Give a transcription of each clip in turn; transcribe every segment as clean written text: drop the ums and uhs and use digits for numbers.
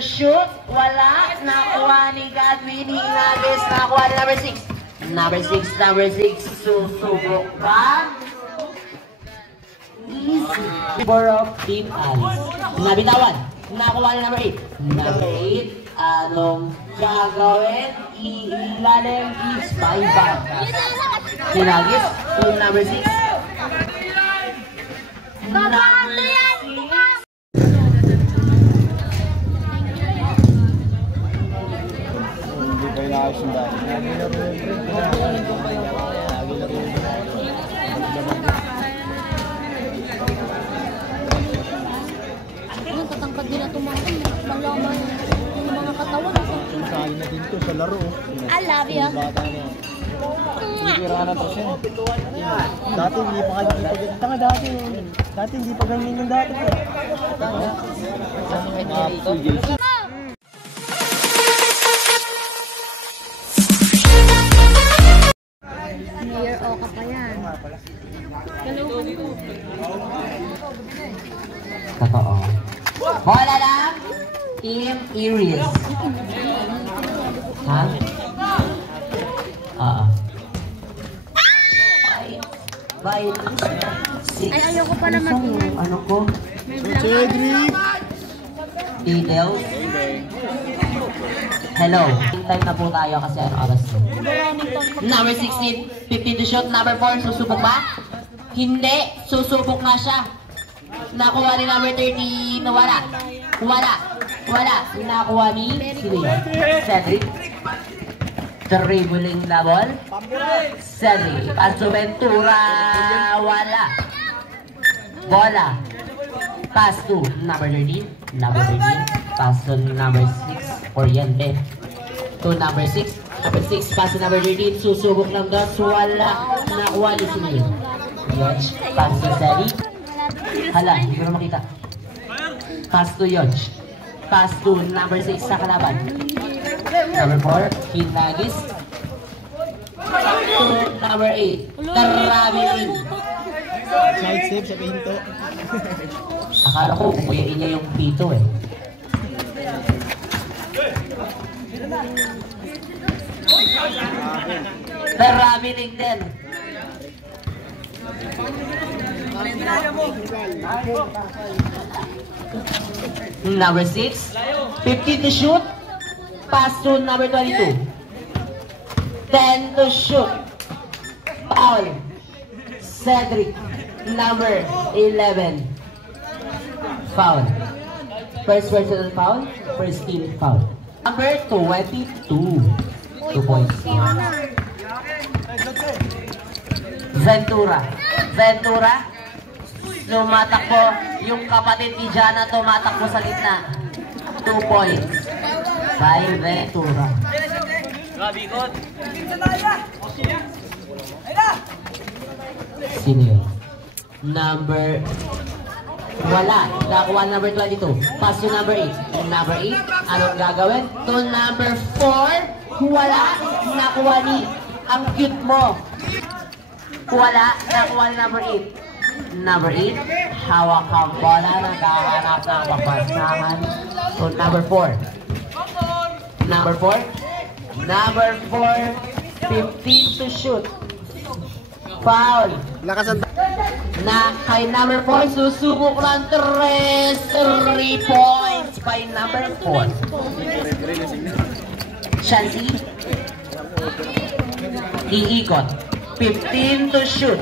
to shoot. Wala. Nakuha ni Godwin Hinagis. Nakuha ni number 6. Number 6. Susubok ba? Easy. For of Team Alice. Nabitawan. Nakuha ni number 8. Number 8. Anong gagawin? Ilalim is 5 back. Hinagis. Number 6. Tatangkad nila tumakin. Malaman yung mga katawan. Sayo na din to sa laro. I love you. Bira na to siya. Dati hindi pa ganyan. Tanga dati hindi pa ganyan yung dati. Mayor Oka pa yan. Totoo. Bola lang. Team Iris. Ha? Bye. Ay, ayoko pala mag-ingat. Ano ko? Cedric! Details. Hello. Time na po tayo kasi ano oras na. Number 16, 15 to shoot. Number 4, susubok ba? Hindi. Susubok nga siya. Nakuha ni number 30 na wala. Nakuha ni Cedric. Dribbling na ball. Cedric. Ventura. Wala. Bola. Pass to number 13. Pass to number 6. Oriente. To number 6. Number 6. Pass to number 13. Susubok ng dos. Wala. Nakuha ni Cedric. Yodge. Pass to Cedric. Hala, hindi ko na makita. Pass to Yodge. Pass to number 6 sa kalaban. Number 4, Hinagis. To number 8, Traveling. Side step sa pinto. Akala ko kukuyain niya yung pito eh. Traveling din. Number 6, 15 to shoot. Pass to number 22. 10 to shoot. Foul. Cedric. Number 11. Foul. First personal foul. First team foul. Number 22. 2 points. Ventura. Tumatakbo. Yung kapatid ni Jana tumatakbo sa gitna. 2 points. By Ventura. Sino yun? Number... Wala. Nakuha number 22. Pass to number 8. Number 8. Anong gagawin? To number 4. Wala. Nakuha ni... Ang cute mo. Wala. Nakuha ni number 8. Number 8. Hawak ang bola. Naghahanap ng papasahan. To number 4. Number 4. 15 to shoot. Foul. Na kay number 4, susubok ng 3 points by number 4. Shansi. Iikot. 15 to shoot.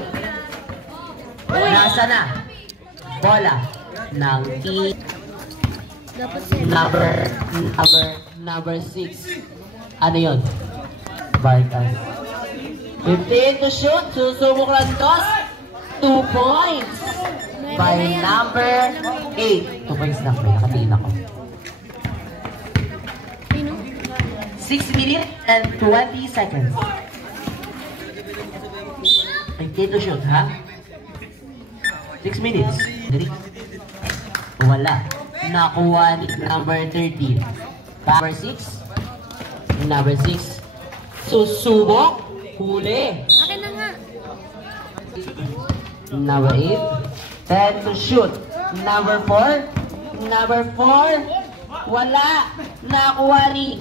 Nasa na? Bola ng number 6. Ano yun? Bartas. 15 to shoot. Susubok lang dos. 2 points. By number 8. 2 points lang. May nakatingin ako. 6 minutes and 20 seconds. 15 to shoot, ha? 6 minutes. Wala. Nakuha ni number 13. Number 6. Number 6. Susubok. Huli. Akin na nga. Number 8. 10 to shoot. Number 4. Number 4. Wala. Nakuha ni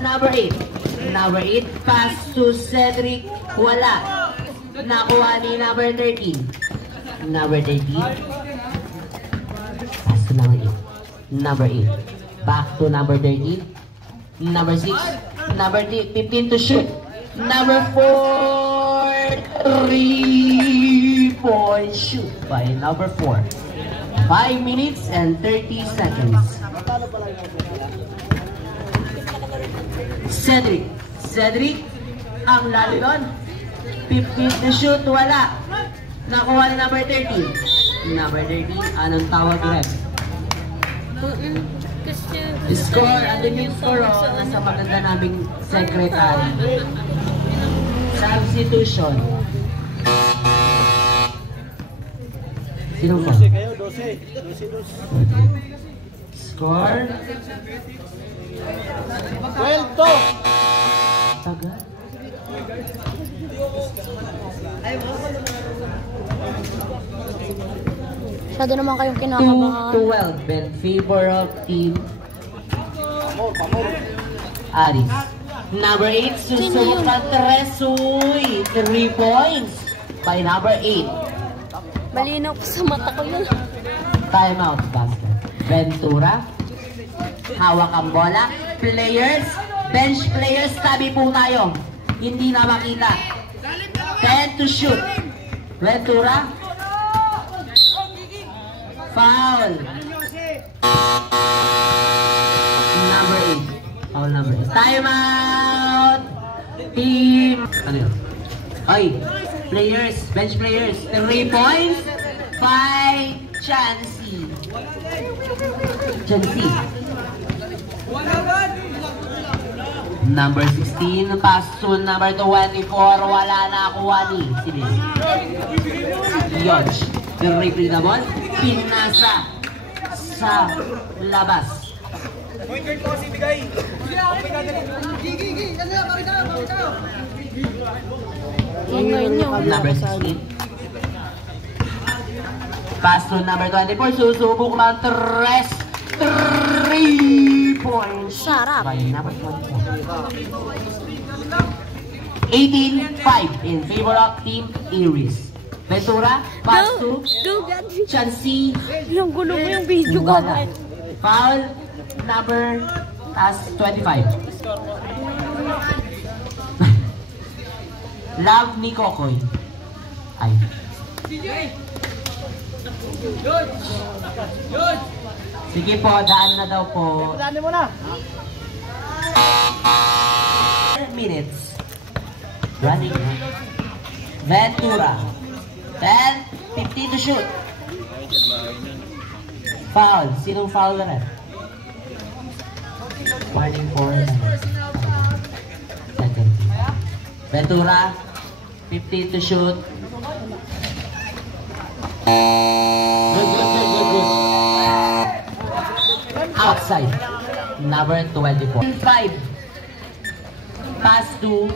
number 8. Number 8, pass to Cedric. Wala. Nakuha ni number 13. Number 13. Pass to number 8. Number 8. Back to number 13. Number 6. Number 15 to shoot. Number 4. 3-point shoot by number 4. 5 minutes and 30 seconds. Cedric, ang lalo doon. 15 to shoot, wala. Nakuha ni number 13. Number 13, anong tawag rep? Score, andun yung score, nasa maganda naming secretary. Substitution. Sino ba? 12 kayo, 12. Score. 12 to. Tagal. Masyado naman kayong kinakabahan. 2-12 in favor of team Aris. Number 8, Susumo Patresuy. 3 points by number 8. Malinaw ko sa mata ko yun. Time out, basket. Ventura. Hawak ang bola. Players, bench players, tabi po tayo. Hindi na makita. 10 to shoot. Ventura. Foul. Number 8. Foul number 8. Time out. Team. Ano yun? Ay, players, bench players. 3 points. 5 Chansey. Number 16, pass to number 24, wala na kuha ni sino? Yodge, replay the ball, pinasa sa labas. Number 16, pass to number 24, susubok ng 3 points. Sarap. By number 24. 18-5 in favor of Team Iris. Ventura, pass to Chansey. Yung gulo mo yung video ka. Wala. Foul number 25. Love ni Kokoy. Ay. Sige po, daan na daw po. Daan mo na. 10 minutes. Running. Ventura. 10, 15 to shoot. Foul. Sinong foul na rin? Warning for second. Ventura. 15 to shoot. Good. Outside. Number 24. 5. Pass to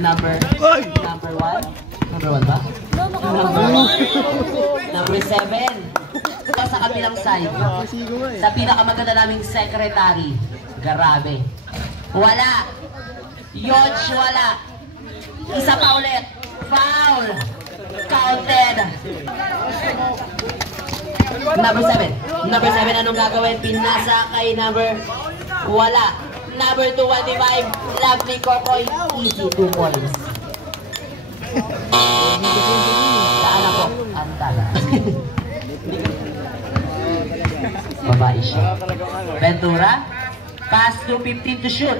number 1. Number 1 ba? Number 7. Sa kabilang side. Sa pinakamaganda naming secretary. Grabe. Wala. Yodge, wala. Isa pa ulit. Foul. Counted. Number 7. Number 7, anong gagawin? Pinasa kay number... Wala. Number 225, Love ni Kokoy. Easy 2 points. Saan ako? Antala. Babae siya. Ventura. Pass to 15 to shoot.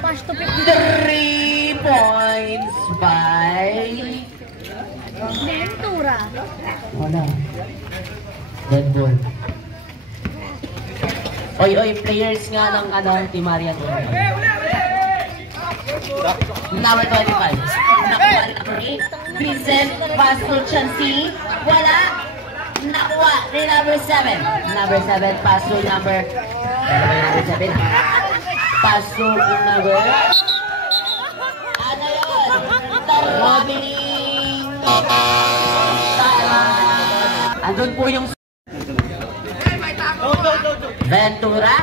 Pass to 15. 3 points by... Ventura. Wala. Dead ball. Oy, players nga ng Team Marian. Number 25. Nakuha ni number 8. Vincent, pass to Chansey. Wala. Nakuha ni number 7. Number 7, pass to number... Number 7. Pass to number... Ano yun? Taramining... Andun po yung... Ventura.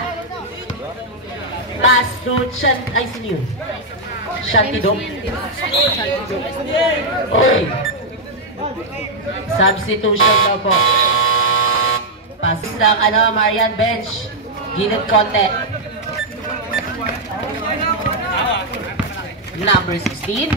Pass to Chan... Ay, sino yun? Shantidong. Uy! Substitution daw po. Pass lang, Marian bench. Ginit konti. Number 16.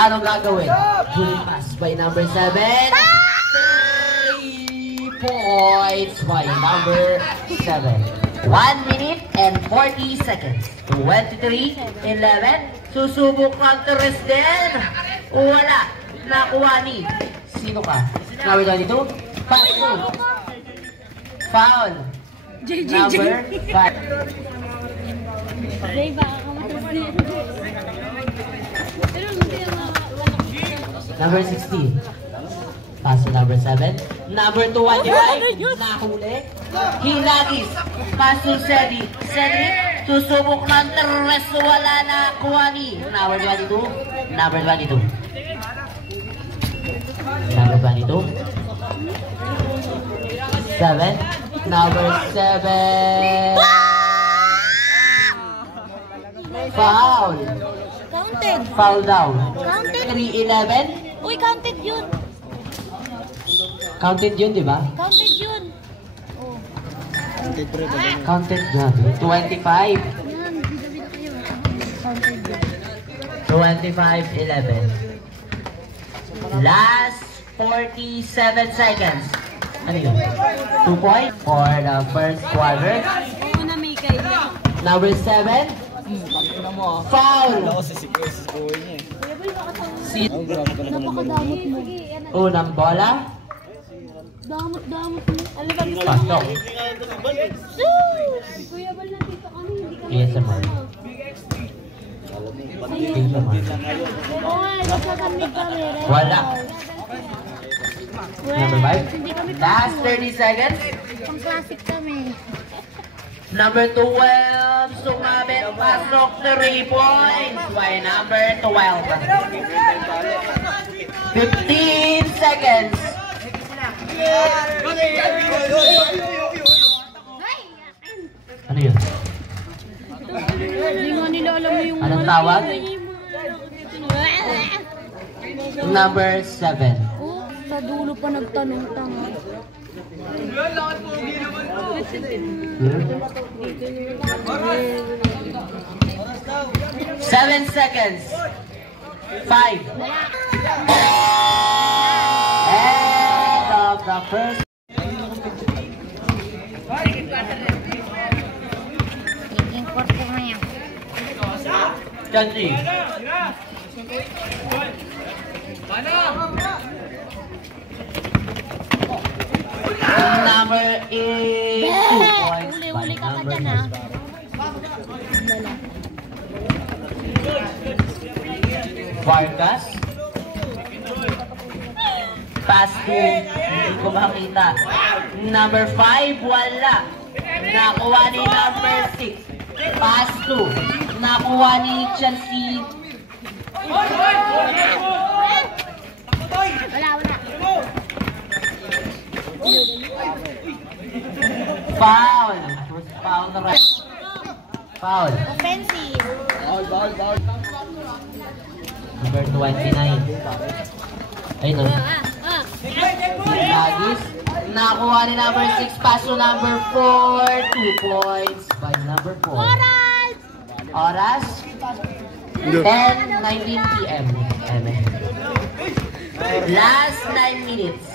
Anong gagawin? Good pass by number 7. 3 points by number 7. 1 minute and 40 seconds. 23-11. Susubok ng Torres din. Wala. Nakuha ni. Sino ka? Number 22. Foul. Number 5. Jay, baka kamatas din. Pero hindi Number 16. Pass to number 7. Number 25. Nahuli. Hilagis. Pass to Sedi. Sedi. Susubok ng Torres. Wala na. Kuha ni. Number 22. Number 22. Number 22. 7. Number 7. Foul. counted. Foul down. Counted. 3-11. Uy, counted yun. Counted yun, di ba? Counted yun. Oh. Counted yun. 25. Yan, bida-bida kayo. Counted yun. 25-11. Last 47 seconds. Ano yun? 2 points for the first quarter. Oo na, may kaya. Number 7. Foul. Napakadamot mo. Unang bola. Damot-damot mo. Alam ba gusto Pasok. Kuya Bal, nandito kami. Hindi kami. Yes, naman. Yes, naman. Oo nga, nagsasamig kami. Wala. Number 5. Hindi kami Last 30 seconds. pang-classic kami. Number 12. Sumabit. Pasok. 3 points by number 12. 15 seconds. Ano yun? Hindi nga nila alam mo yung... Anong tawag? Number 7. Oh, sa dulo pa nagtanong tanga. 7 seconds. 5. End of the first. Naging korte mo yan. Janji. Number 8. 2 points by Huli-huli ka pa number dyan, ha? 9. Vargas. Pass to, hindi ko makita. Number 5, wala. Nakuha ni number 6. Pass to, nakuha ni Chelsea. Wala. Foul. Foul na right. Foul. Offensive. Number 29. Ay, no. Lagis. Nakuha ni number 6. Pass to number 4. 2 points by number 4. Oras! Oras? 10:19 p.m. Last 9 minutes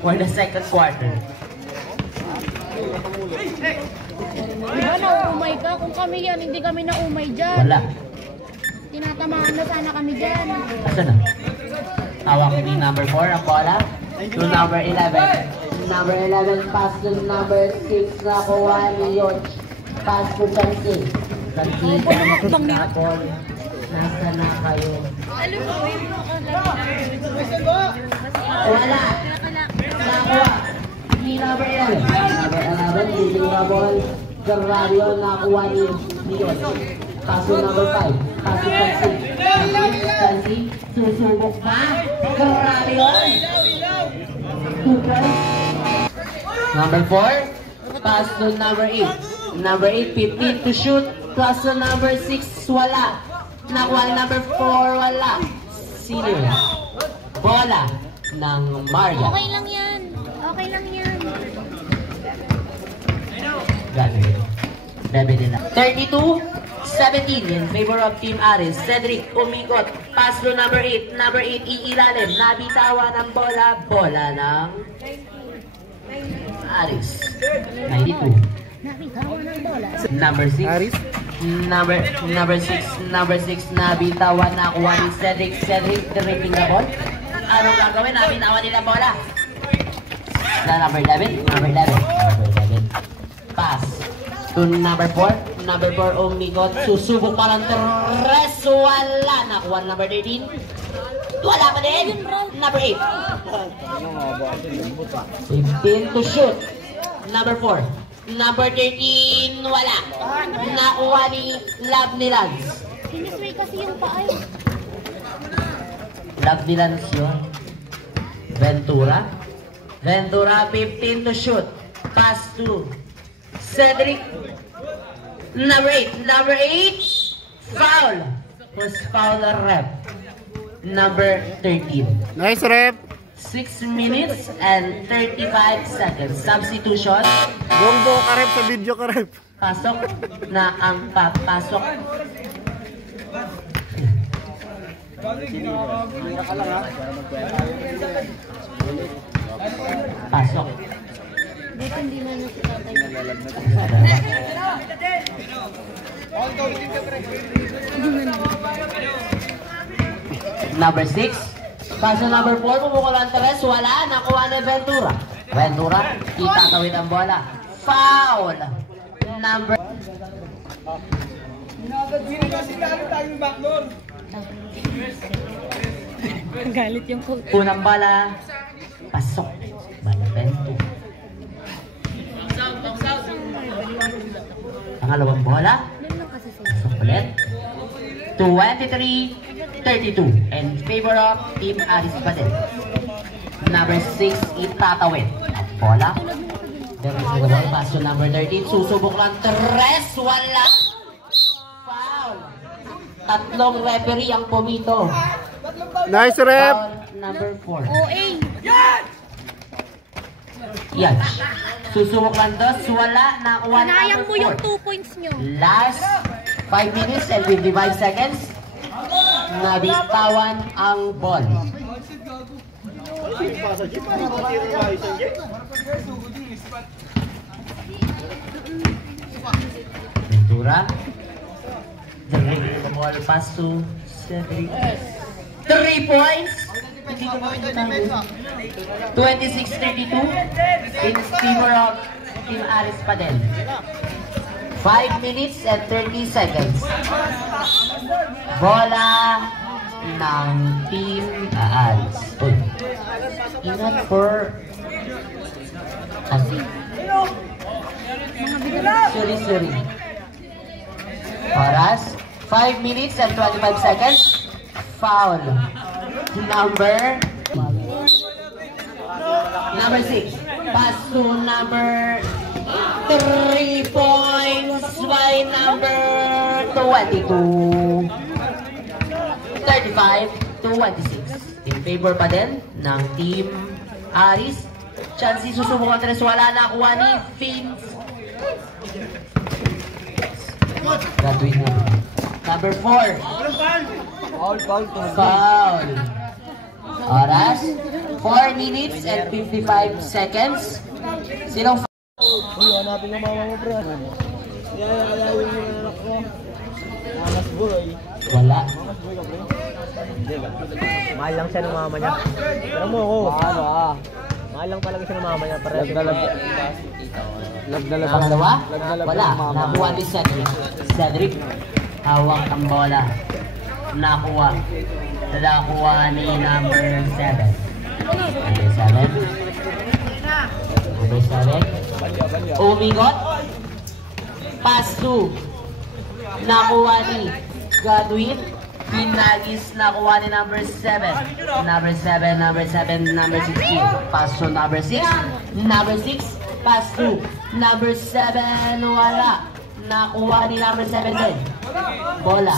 for the second quarter. Diba naumay ka? Kung kami yan, hindi kami naumay dyan. Wala. Tinatamaan na sana kami dyan. Asa na? Tawag ni number 4 ang bola. To number 11. Number 11 pass to number 6. Nakuha ni Yoch. Pass to Chansi. Chansi. Tapon. Nasa na kayo? Alam mo, Wala. Nakuha. Ni number 11. Number 11. Leading na ball. Garrario. Nakuha ni Yoch. Pass to number 5. Pass to Chansi. Chansi. Susubok pa. Garrario. 2 points. Number 4. Pass to number 8. Number 8, 15 to shoot. Pass to number 6, wala. Nakuha ni number 4, wala. Sino? Bola ng Maria. Okay lang yan. Okay lang yan. Gagawin. Bebe nila. 32-17 in favor of Team Aris. Cedric umikot. Pass to number 8. Number 8 iilalim. Nabitawan ng bola. Bola ng Aris. 92. Nabitawan ng bola. Number 6. Aris? Number 6 nabitawan. Nakuha ni Cedric. Cedric dribbling the ball. Anong gagawin? Nabitawan nila bola. Number 11. Number 11. Pass to number 4. Number 4 umikot. Susubok pa ng 3. Wala. Nakuha number 13. Wala pa din. Number 8. 15 to shoot. Number 4. Number 13. Wala. Nakuha ni Love ni Lance. Sinisway kasi yung paa eh. Love ni Lance yun. Ventura. Ventura 15 to shoot. Pass to Cedric. Number 8. Number 8. Foul. Was foul the rep. Number 13. Nice rep. 6 minutes and 35 seconds. Substitution. Gonggo ka rep sa video ka rep. Pasok na ang papasok. Pasok. Dito hindi na nasitatay. Number 6. Paso number 4. Pumukul ang 3. Wala. Nakuha na Ventura. Ventura. Itatawid ang bola. Foul. Number... Galit yung coach. Unang bala. Pasok. Bala Ventura. Pangalawang bola. Doon lang kasi sila. Pasok ulit. 23-32 in favor of Team Aris Padel. Number 6, itatawid. At bola. Pass to number 13. Susubok ng 3. Wala. Foul. Tatlong referee ang pumito. Nice rep. Foul number 4. OA. Yan. Susubok ng 2. Wala. Nakuha ng Sinayang number mo yung 4. 2 points nyo. Last 5 minutes and 55 seconds. Nabitawan ang ball. Ventura. Direct the ball pass to Cedric. 3 points. 26-32 in favor of Team Aris Padel. 5 minutes and 30 seconds. Bola ng Team Aris. Uy. Ingat for... Sorry. Oras. 5 minutes and 25 seconds. Foul. Number 6. Pass to number 3 points by number 22. 35-26. In favor pa din ng Team Aris. Chance susubukan 3. Wala na kuha ni Fins. Graduate na. Number 4. Foul. Oras. 4 minutes and 55 seconds. Sino foul? Uy, hanapin yung mama mo, pre. Kaya yung anak ko. Mamas boy. Wala. Mamas boy ka, pre. Hindi ka. Mahal lang siya ng mama niya. Pero mo ako. Ano ah. Mahal lang talaga siya ng mama niya. Lagdalab. Pangalawa? Wala. Nakuha ni Cedric. Cedric. Hawak ang bola. Nakuha. Nakuha ni number 7. Number 7. Umingot. Pass to. Nakuha ni Godwin. Pinagis. Nakuha ni number 7. Number 16. Pass to number 6. Number 6. Pass to number 7. Wala. Nakuha ni number 7 din. Bola.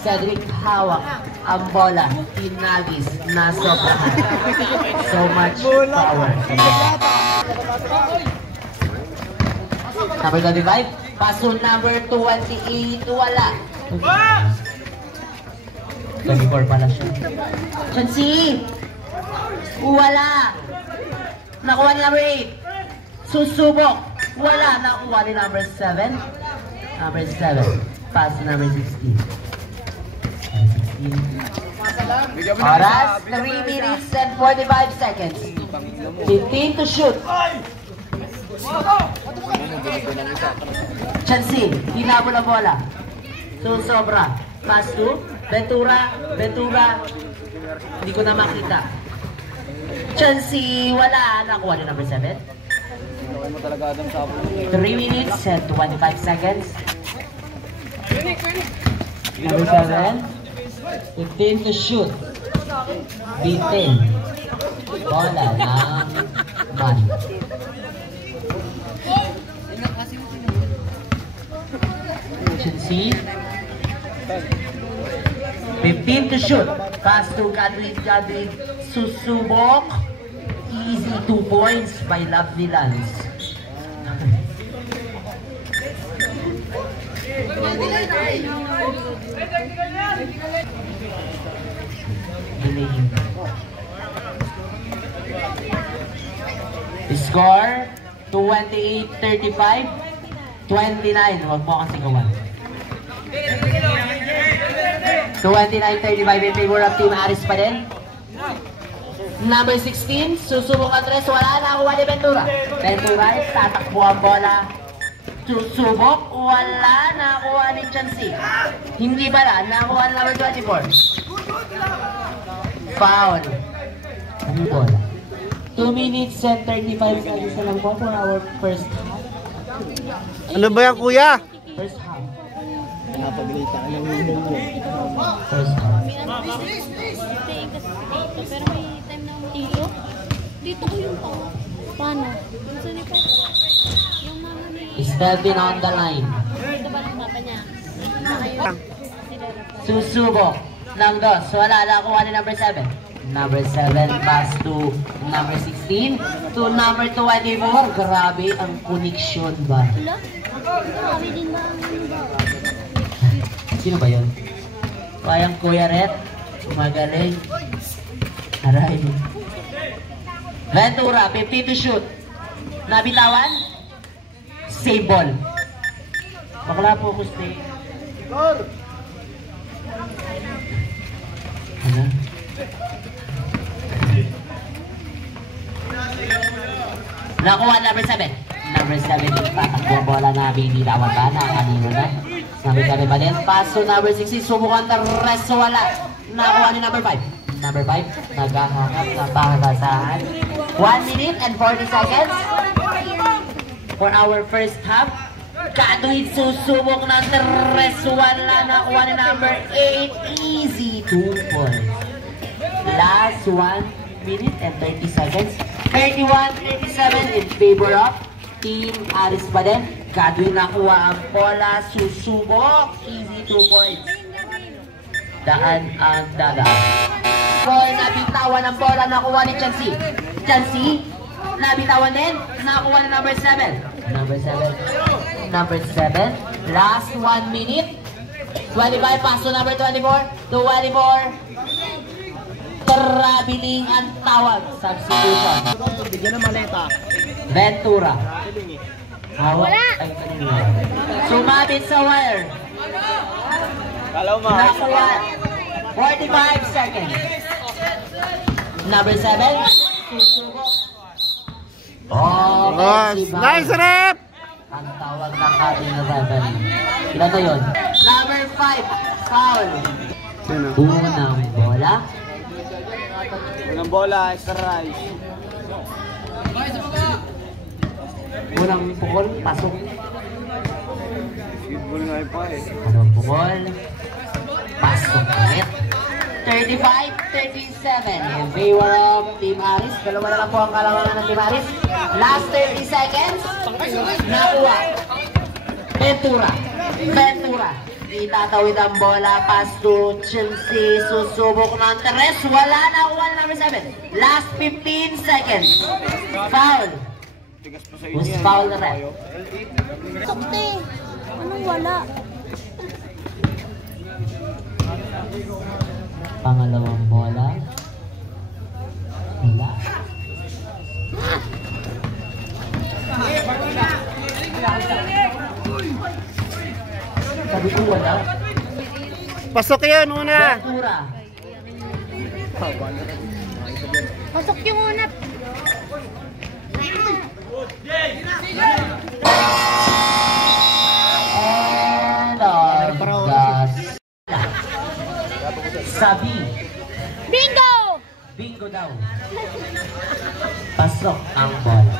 Cedric hawak ang bola. Tinagis na sobrahan. So much power. Number 25. Pass to number 28. Wala. 24 pala siya. Chansi! Wala! Nakuha ni number 8. Susubok! Wala! Nakuha ni number 7. Number 7. Pass to number 16. 16. Oras, 3 minutes and 45 seconds. 15 to shoot. Chansi! Hinabol ang bola. Sobra. Pass to Ventura. Hindi ko na makita. Chansi, wala. Nakuha ni number 7. 3 minutes and 25 seconds. Number 7. 15 to shoot. Bitin. Bola ng man. Chansi. 15 to shoot. Pass to Kadrid. Susubok. Easy 2 points by Lovely Lance. Score 28-35. 29. Huwag mo kasi gawan. 29-35 in favor of Team Aris pa din. Number 16, susubok ang 3. Wala, nakuha ni Ventura. Ventura, tatakbo ang bola. Susubok, wala, nakuha ni Chansi. Hindi pala, nakuha ni number 24. Foul. Ang bola. 2 minutes and 35 seconds na lang po for our first half. Ano ba yan, kuya? First half. Napag-late ka ng First half. Pero may time na dito. Dito ko yung pa. Paano? Saan ni Papa? Yung mama ni... Stepping on the line. Dito ba ng papa niya? Susubok ng 2. Wala, nakuha ni number 7. Number 7 pass to number 16 to number 24. Grabe ang connection ba? Wala? Grabe din ba? Sino ba yun? Kayang Kuya Red. Magaling. Aray. Ventura, 50 to shoot. Nabitawan. Save ball. Bakla po ko stay. Ano? Nakuha number 7. Number 7 yung tatakbo ang bola na binitawan ka na kanino na. Number 7 pa din. Pass to number 16. Subukan na resto wala. Nakuha ni number 5. Number 5. Naghahakap ng pangkasahan. 1 minute and 40 seconds. For our first half. Kaduhin susubok ng resto wala. Nakuha ni number 8. Easy 2 points. Last 1 minute and 30 seconds. 31-37 in favor of Team Aris pa din. Kadwin nakuha ang bola, susubok, easy 2 points. Daan ang daga. Ball, nabitawan ang bola, nakuha ni Chansi. Chansi, nabitawan din, nakuha ni number 7. Number 7, last 1 minute. 25, pass to number 24. 24. Traveling ang tawag. Substitution. Bigyan ng maleta. Ventura. Wala. Sumabit sa wire. Kalaw mo. Nakuha. 45 seconds. Number 7. Susubok. Oh, Nice rep! ang tawag ng ating referee. Ilan na yun? Number 5. Foul. Unang bola. Unang bola, extra rice. Unang pukol, pasok. Basketball nga pa eh. Unang pukol, pasok ulit. 35-37 in favor of Team Aris. Dalawa na lang po ang kalamangan ng Team Aris. Last 30 seconds. Nakuha. Ventura. Itatawid ang bola. Pass to Chelsea. Susubok ng Teres. Wala na. Wala number 7. Last 15 seconds. Foul. Who's foul na ref? Sakte. Anong wala? Pangalawang bola. Wala. Sabi ko wala. Pasok yun una. Ventura. Pasok yung una. And Sabi. Bingo daw. Pasok ang bola.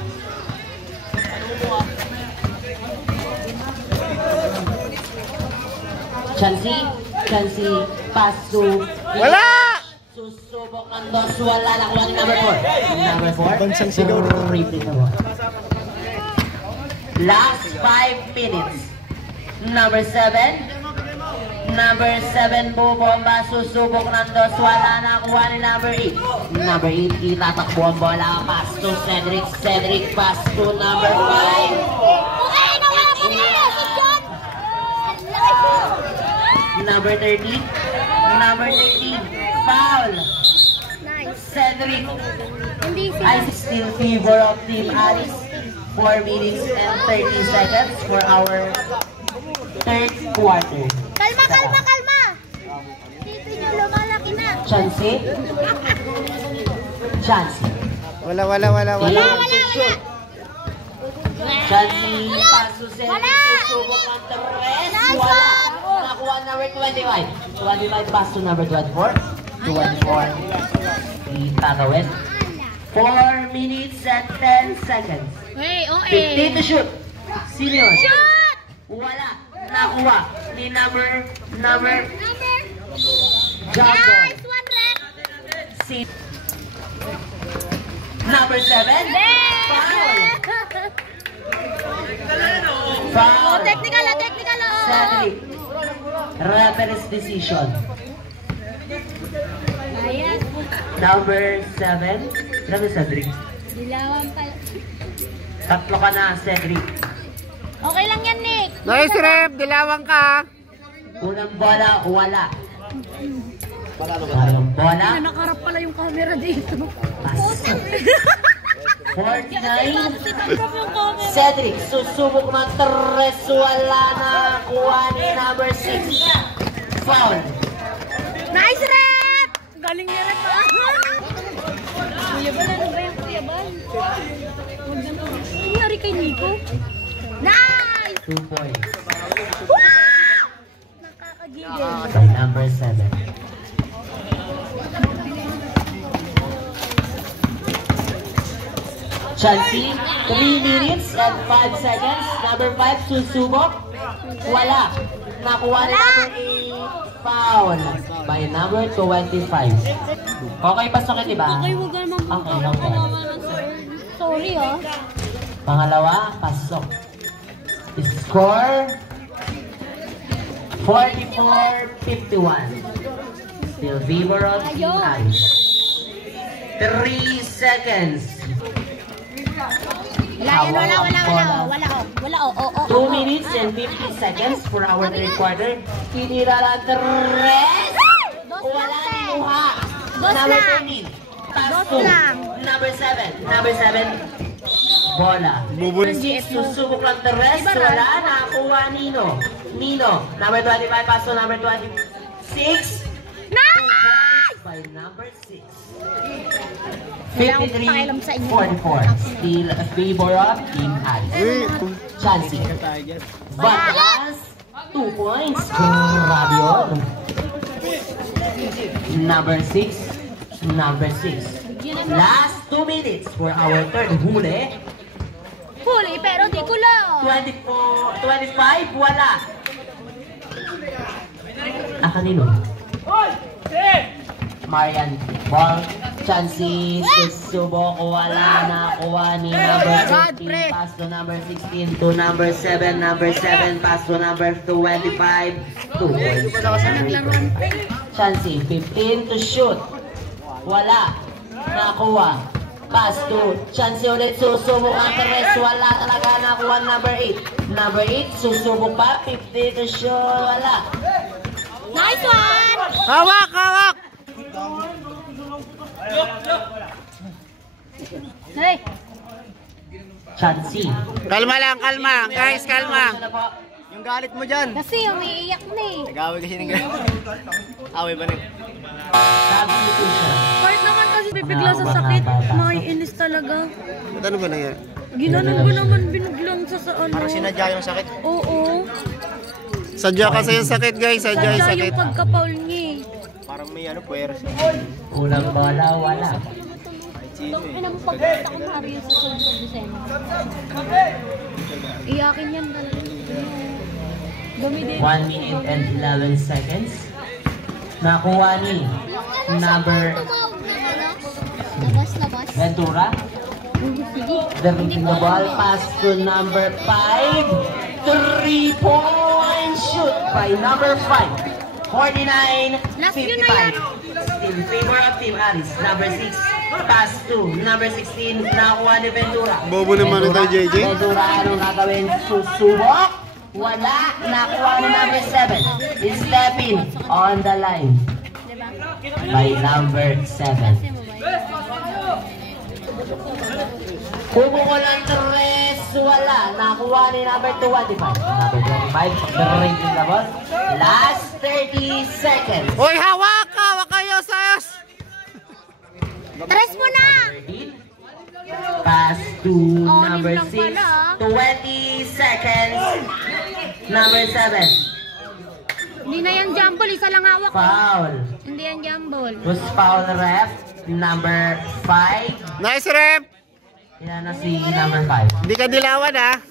Chancy, pass to... Wala! Susubok ng dos, wala. Nakuha ni number 4. Bansang sigaw na. Repeat na mo. Last 5 minutes. Number 7 bubomba, susubok ng dos, wala. Nakuha ni number 8. Number 8, itatakbo ang bola. Pass to Cedric, pass to number 5. Okay, nawala ko na yun! Si John! Number 13, foul. Nice. Cedric, Hindi I sila. still favor of Team Alice. 4 minutes and 30 seconds for our third quarter. Kalma! Dito nyo, lumalaki na. Chansey. Wala. Chansey, paso Cedric, susubok ng Torres, wala. Nakuha number 25. 25 pass to number 24. 24. Itatawid. 4 minutes and 10 seconds. Hey, okay. 15 to shoot. Sino yun? Shot! Wala. Nakuha ni number John Boy. Nice one, Red. Si number 7. Foul. Technical. Cedric. Referee's decision. Ayan. Number 7. Number Cedric. Dilawan pala. Tatlo ka na, Cedric. Okay lang yan, Nick. Nice rep, dilawang ka. Unang bola, wala. Parang bola. Nakaharap pala yung camera dito. Pass. 49. Tinanggap yung camera. Cedric, susubok ng Torres, wala na. Kuha ni number 6. Foul. Nice, Red! Galing ni Red, ha? Kuya Bal, ano ba yung Kuya Bal? Ano nangyari kay Nico? Nice! 2 points. Wow! Nakakagigil. By number 7. Chelsea, 3 minutes and 5 seconds. Number 5, susubok. Wala. Nakuha ni number 8. Foul. By number 25. Okay, pasokin, diba? Okay, huwag naman po. Okay. Sorry, ah. Pangalawa, pasok. Score 44-51. Still favor of Team Alice. 3 seconds. Wala. 2 minutes and 50 seconds for our third quarter. Tinira lang Torres. Wala ni Muha. Number 13. Pass to number 7. Number 7. Bola. Susubok lang Torres. Wala. Nakakuha Nino. Number 25. Pass to number 26. Nice! By number 6. 53-44. Still a favor of Team Alice. Chelsea. But last 2 points. Grabe yun. Number 6. Last 2 minutes for our third huli. Huli, pero di ko lang. 25, wala. Kanino? Marian. Ball. Chances. Susubok. Wala. Nakuha ni number 15. Pass to number 16. To number 7. Number 7. Pass to number 25. 2 points. Chansey. 15 to shoot. Wala. Nakuha. Pass to Chansey ulit. Susubok ang Teres. Wala talaga. Nakuha number 8. Number 8. Susubok pa. 50 to shoot. Wala. Nice one! Hawak! Hawak! Hey! Chansey. Kalma lang, kalma. Guys, kalma. Yung galit mo dyan. Kasi umiiyak na eh. Nag-away kasi ng galit. Away ba rin? Substitution. Part naman kasi bibigla sa sakit. Maiinis talaga. Ano ba nangyari? Ginanon ko naman biniglang sa ano. Parang sinadya yung sakit. Oo. Sadya kasi yung sakit, guys. Sadya yung Sadya sakit. yung pagka-foul niya eh. Parang may ano, puweras. Unang bola, wala. Ang pagkita ko Mario sa sunod sa December. Iyakin yan talaga. Dami din. 1 minute and 11 seconds. Nakuha ni number Ventura. Directing the ball. Pass to number 5. 3-point shoot by number 5. 49-55. Still in favor of Team Aris. Number 6. Pass to number 16. Nakuha ni Ventura. Bobo naman ito, JJ. Ventura, anong gagawin? Susubok. Wala. Nakuha ni number 7. Is stepping on the line by number 7. Bumuko ng Teres. Wala. Nakuha ni number 25. Number 25. Drinking the ball. Last 30 seconds. Hoy, hawak! Hawak kayo, sayos! Tres mo na! Pass to number lang 6. pala. 20 seconds. Number 7. Hindi na yan jumble. Isa lang hawak. Foul. Hindi yan jumble. Was foul ref. Number 5. Nice rep! Ilan na si number 5? Hindi ka dilawan, ha?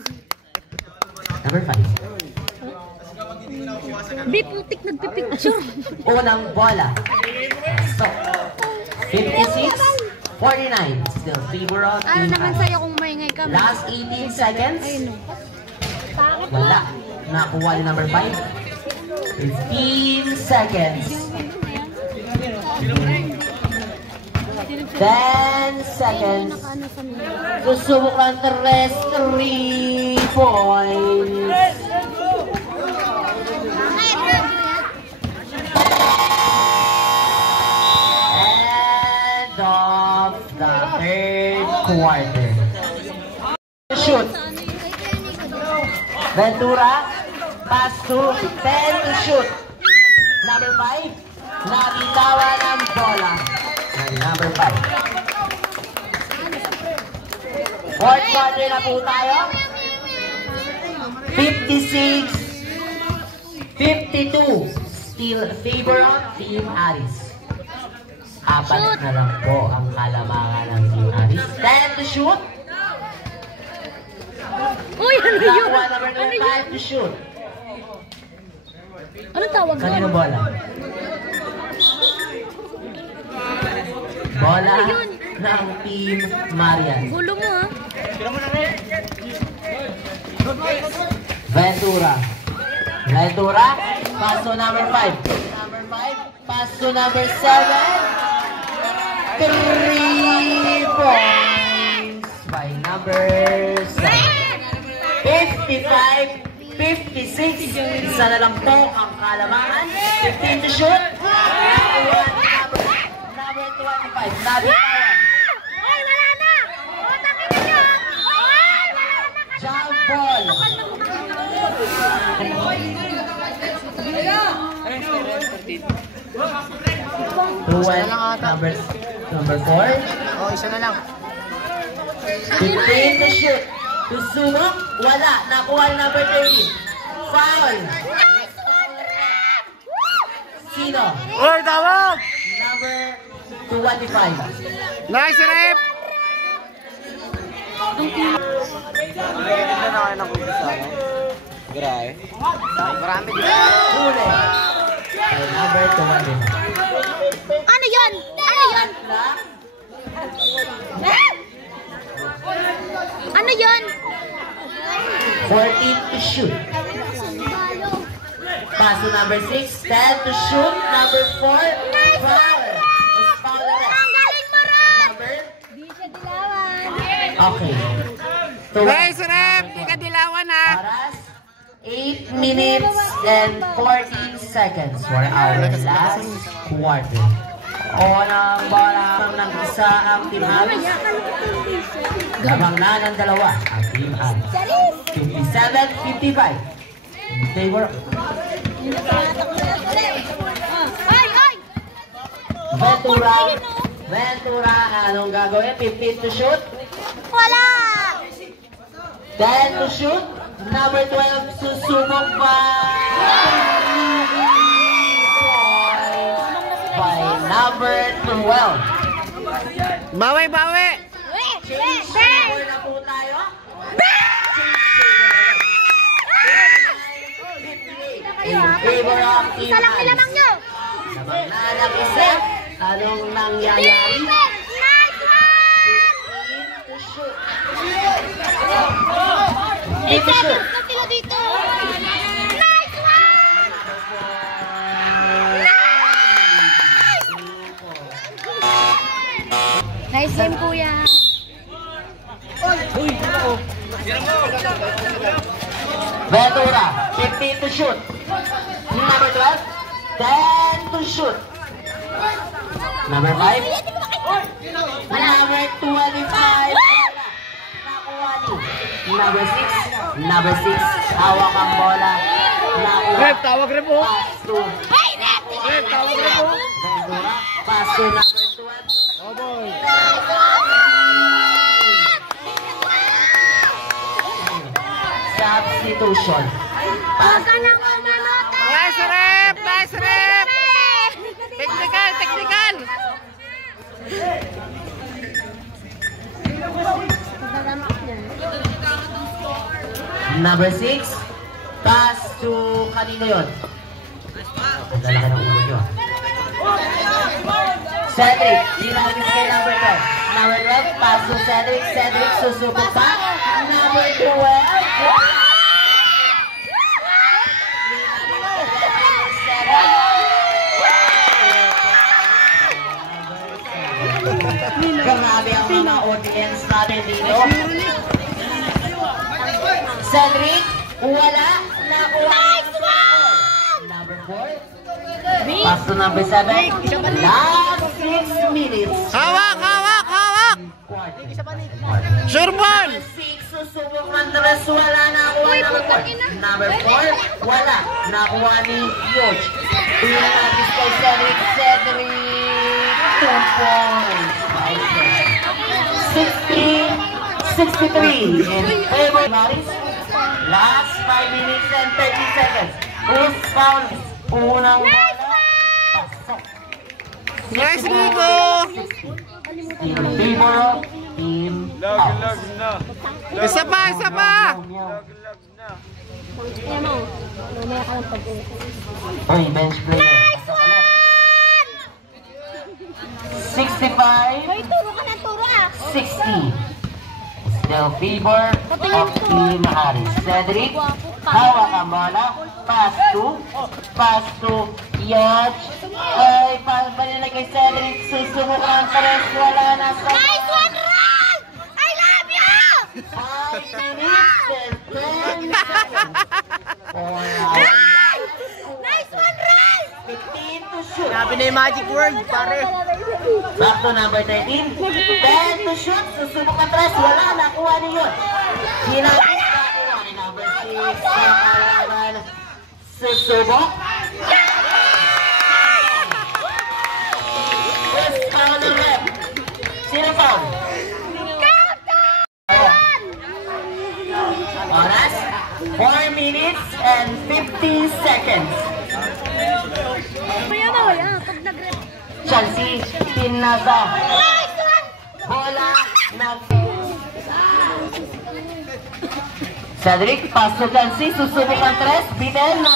Number 5. Bi, putik nagpipicture. Unang bola. So, 56-49. Still favor of Ano Team naman Aris. sa'yo kung maingay ka? Last 18 seconds. Ayun o. Wala. Nakuha ni number 5. 15 seconds. 10 seconds. Susubok ang Teres. 3 points. End of the third quarter. Shoot. Ventura. Pass to 10 to shoot. Number 5. Nabitawan ang bola. Number 5. Fourth quarter na po tayo. 56-52. Still favor of Team Aris. Apat na lang po ang kalamangan ng Team Aris. 10 to shoot. Uy, ano yun? Nakuha number 5 to shoot. Anong tawag doon? Kanino bola? Bola ng Team Marian. Gulo mo ha? Ventura. Ventura. Pass to number 5. Number 5. Pass to number 7. 3 points by number 7. 55-56. Isa na lang po ang kalamangan. 15 to shoot. Number 25. Nabitawan. Ay, wala na! Utakin na nyo! Ay, wala na! Jump ball. Number 4. Oh, isa na lang. 15 to shoot. To sumok. Wala. Nakuha ang number 13. Foul. Sino? Hoy, tawag! Number 25. Nice rep! Ganda na kayo ng kumpis sa ano? Grabe. Marami dito. Huli. By number 25. Ano yun? yun? Ano yun? Ano yun? 14 to shoot. Pass to number 6. 10 to shoot. Number 4. Foul. Foul na rin. Ang galing mo rin! Number? Di siya dilawan. Okay. Nice rep! Di ka dilawan ha! Oras, 8 minutes and 14 seconds for our last quarter. Unang bola ng isa ang Team Aris. Gabang na ng dalawa ang Team Aris. 57-55. They were... Ay! Ay! Ventura, anong gagawin? 15 to shoot? Wala! 10 to shoot. Number 12, susubok pa. By number 12. Bawi, bawi! Change score na po tayo. In favor of Team Isa lang nilamang nyo! Labang na ng isa. Anong nangyayari? Nice one! 15 to shoot. 8 seconds na sila dito! Nice one! Nice game, kuya! Ventura, 15 to shoot. Number 12, 10 to shoot. Number 5, number 25. Nakuha ni. Number 6, hawak ang bola. Nakuha. Rep, tawag rep po! Pass to Hey, Rep! Rep, tawag rep po! Ventura. Pass to number 12. Oh boy! Substitution. Huwag ka nang umanota! Nice rep! Nice rep! Technical, technical! Number 6, pass to kanino yun? Ang lalaki ng ulo nyo. Cedric, sinabis kay number 12. Number 12, pass to Cedric. Cedric, susubok pa. Number 12. Grabe ang mga audience natin dito. Cedric, wala. Nakuha. Nice one! Number 4. Pass to number 7. Last 6 minutes. Hawak, hawak, hawak! Sure ball! 6, susubok ng tres, wala. Nakuha number 4. Number 4, wala. Nakuha ni Yoch. Tingnan natin kay Cedric. Cedric, 2 points. 60-63 in favor of Maris. Last 5 minutes and 30 seconds. Who's foul? Unang bola. Pasok. Nice, Nico! In favor of Team House. Isa pa, isa pa! Ayan mo, mamaya ka lang pag-uwi. Oy, bench player. Nice one! 65. Hoy, turo ka na, turo ah! 60. Still favor of Team Harris. Cedric, hawak ang bola. Pass to Yaj. Ay, balila kay Cedric. Susubok ang tres. Wala na sa... Nice one, Ron! I love you! 5 minutes and 10 seconds. Nice one, Ron! 15 to shoot. Sabi na yung magic word, pare. Back to number 13. 10 to shoot. Susubok ang tres. Wala. Nakuha niyo yun. Hinapis nakuha ni number 6. Nakalaman. Susubok. Yes, foul ng rep. Sino foul? Oras, 4 minutes and 50 seconds. Maya ba, wala? Pag nag-rep. Chelsea, pinasa. Nice one! Bola na... Cedric, pass to Chelsea. Susubok ang tres. Binel na...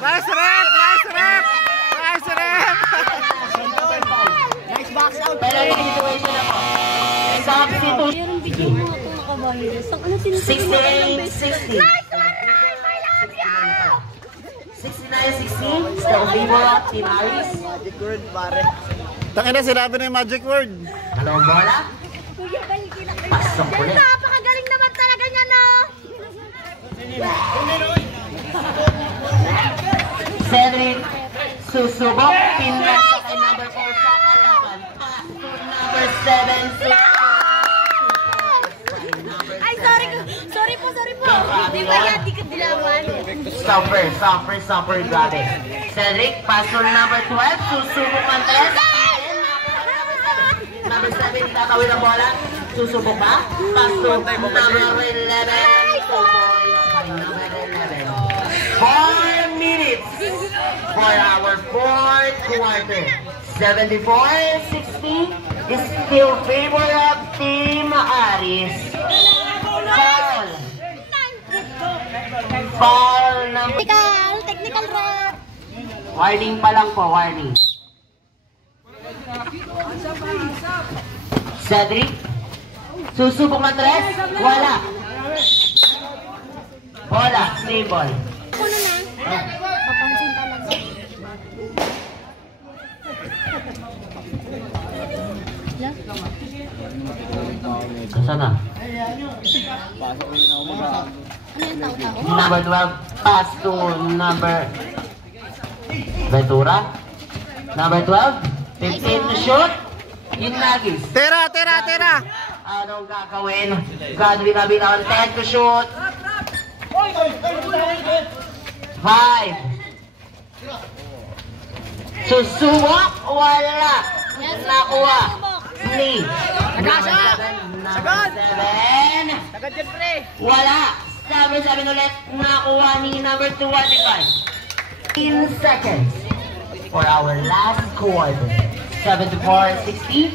Nice rep! Nice rep! Nice rep! Penalty situation na po. Substitute. Meron video mo ito nakavirus. Ang ano sinusunod mo ka ng best friend? 68-60. Nice one, Rice! I love you! 69-16. Still favor of Team Aris. Magic word, pare. Tangin na, sinabi na yung magic word. Dalawang bola. Kuya, balik kinakita. Pasok ulit. Napakagaling naman talaga niya, no? Cedric susubok. Pinlas sa kay number 4 sa kalaban. Pass to number 7. Ay, sorry po. Di ba yan, di ka dilawan? Stopper, grabe. Cedric, pass to number 12. Susubok ang 3. Number 7, itatawid ang bola. Susubok ba? Pass to number 11. 4 minutes for our fourth quarter. 74-60 is still favor of Team Aris. Foul number... Technical rep. Warning pa lang po, warning. Cedric, susubok ang 3. Wala. Bola, stable. Ano na? Papansin talaga. Saan na? Ano yung tao-tao? Number 12, pass to number Ventura. Number 12, 15 to shoot. Yung Nagis. Tera! Anong gagawin? Godwin na bitawan, 10 to shoot. 5. Susubok, wala. Nakuha ni number 7. Sagad yan, pre. Wala. Number 7 ulit. Nakuha ni number 25. 15 seconds for our last quarter. 74-60.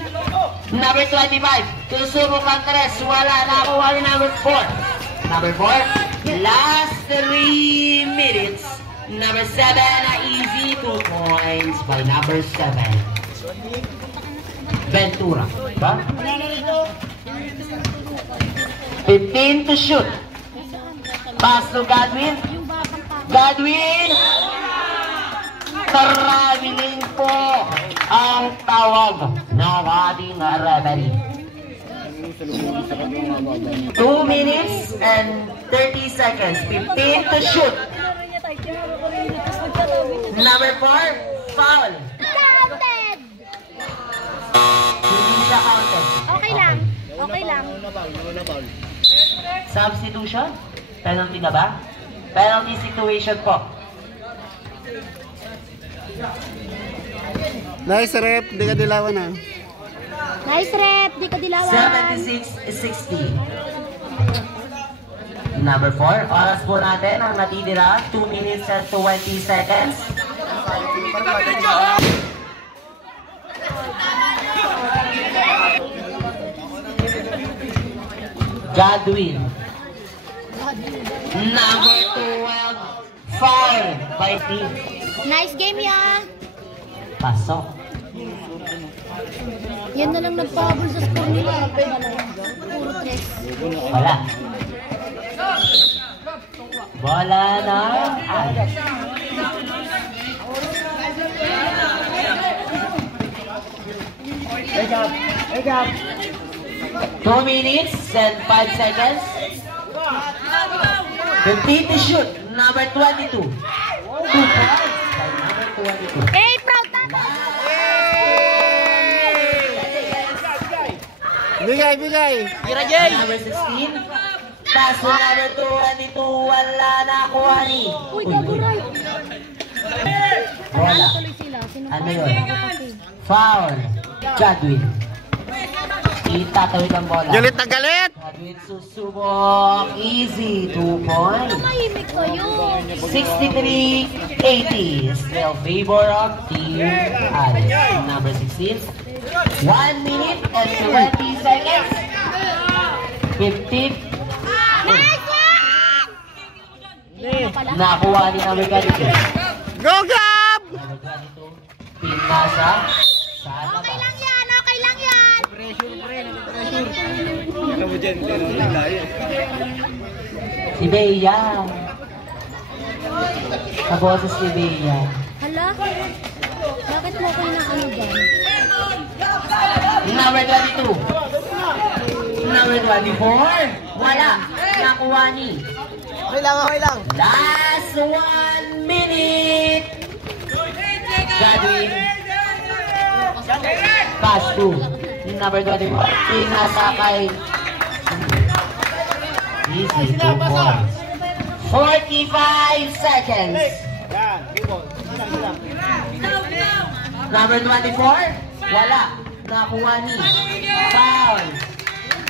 Number 25. Susubok ang 3. Wala. Nakuha ni number 4. Number 4. Last 3 minutes. Number 7. Easy 2 points by number 7. Ventura. Ba? 15 to shoot. Pass to Godwin. Godwin! Traveling po ang tawag ng ating referee. 2 minutes and 30 seconds. 15 to shoot. Number 4, foul. Counted! Hindi siya counted. Okay lang. Substitution? Penalty na ba? Penalty situation po. Nice rep, di ka dilawan na. Nice rep, di ka dilawan. 76-60. Number 4, oras po natin ang natitira, 2 minutes and 20 seconds. Godwin. Number 12, foul by Steve. Nice game, ya. Pasok. Yan na lang nagpahabol sa score nila. Puro 3. Wala. Bola na Aris. Wake up. 2 minutes and 5 seconds. 15 to shoot. Number 22. 2 points by number 22. Hey, proud tata! Bigay! Tira, Jay. Number 16. Pass to number 22. Wala na kuha ni. Uy, gaguray! Bola. Tuloy sila. Ano yun? Ako kasi. Foul. Godwin. Itatawid ang bola. Galit na galit! Godwin susubok. Easy. 2 points. Tumahimik kayo. 63-80. Still favor of Team Aris. Number 16. 1 minute and 20 seconds. 15. Nice one! Nakuha ni number 22. Go, Gab! Number 22. Pinasa. Sa Okay labas. lang yan, okay lang yan. Si Bea. Kaboses si Bea. Hala? Bakit mo kayo ng ano dyan? Number 22. Number 24. Wala. Nakuha ni. Okay lang. Last 1 minute. Gadwin. Pass to. Number 24. Pinasakay. Easy. 2 points. 45 seconds. Number 24. Wala. Nakuha ni. Foul.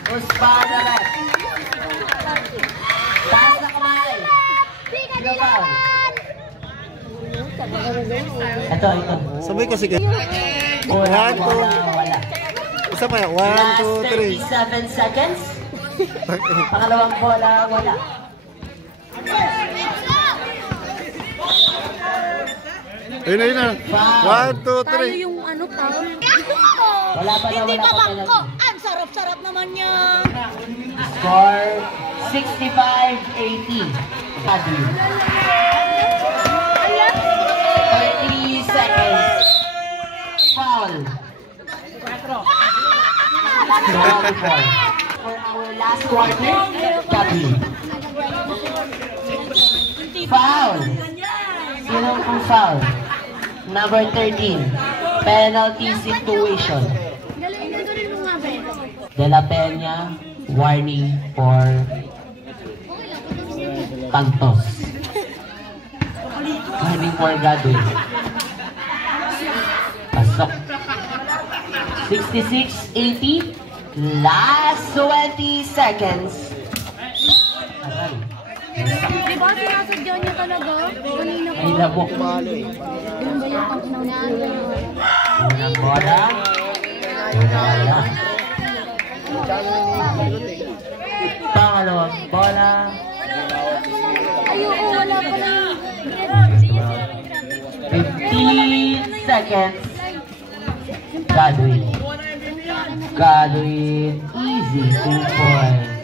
Uspada left. Taas na kamay. Ito foul. Ito. Sabay ko sige. Wala. Isa pa yan. 1, Last 2, 37 seconds. Pangalawang bola, wala. Ayun na. 1, 2, Tayo 3. yung ano, Paul. Wala pa na, wala pa penalty. Ang sarap-sarap naman yan. Score 65-80. Kadri. 30 seconds. Foul. For our last quarter, Kadri. Foul. Sino ang foul? Number 13. Penalty situation. Galing mo nga ba ito? De La Peña, warning for Cantos. Warning for Gadwin. Pasok. 66-80. Last 20 seconds. Aray. Di ba sinasadya niya talaga? Kanina po. Ay, labok. Ganun ba yung pag-announce niya? Unang bola. Wala. Pangalawang bola. Ayoko, wala pa lang. 15 seconds. Gadwin. Gadwin. Easy. 2 points.